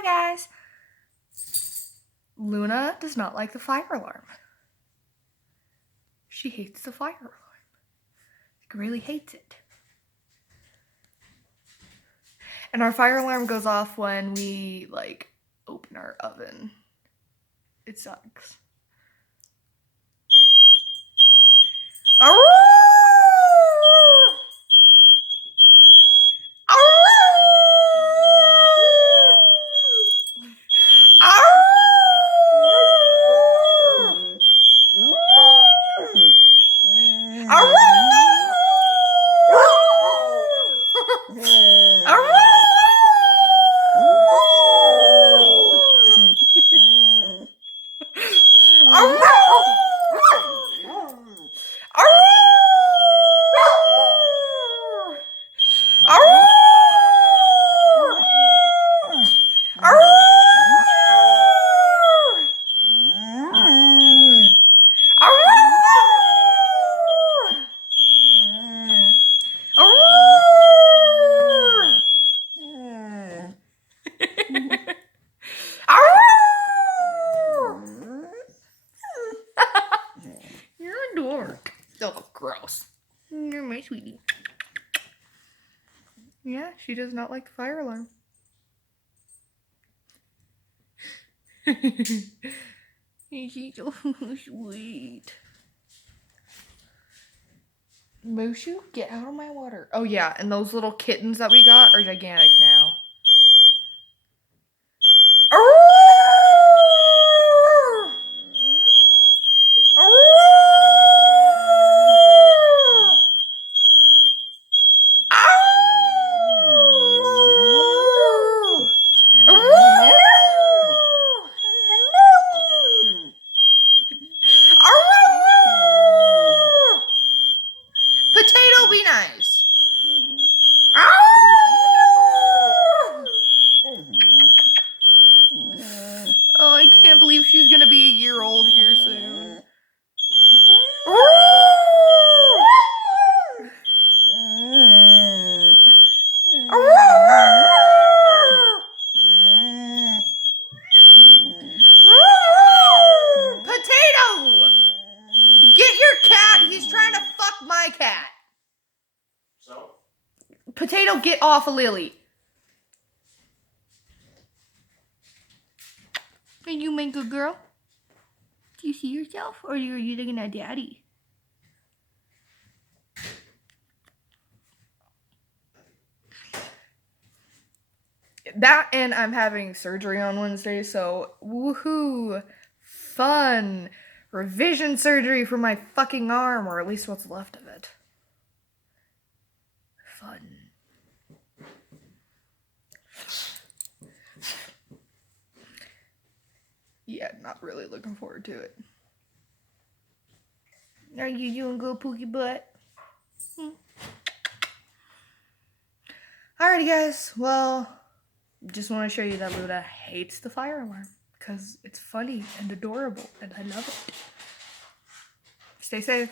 Hi guys! Luna does not like the fire alarm. She hates the fire alarm. She really hates it. And our fire alarm goes off when we, open our oven. It sucks. You're a dork. Oh, gross. You're my sweetie. Yeah, she does not like the fire alarm. She's so sweet. Mushu, get out of my water. Oh yeah, and those little kittens that we got are gigantic now. Potato, be nice. Oh, I can't believe she's gonna be a year old here soon. Potato! Get your cat! He's trying to fuck my cat. So? Potato, get off of Lily. Are you my good girl? Do you see yourself, or are you looking at Daddy? That, and I'm having surgery on Wednesday, so woohoo! Fun! Revision surgery for my fucking arm, or at least what's left of it. Fun. Yeah, not really looking forward to it. Are you doing good, Pookie Butt? Alrighty, guys. Well, just want to show you that Luna hates the fire alarm because it's funny and adorable, and I love it. Stay safe.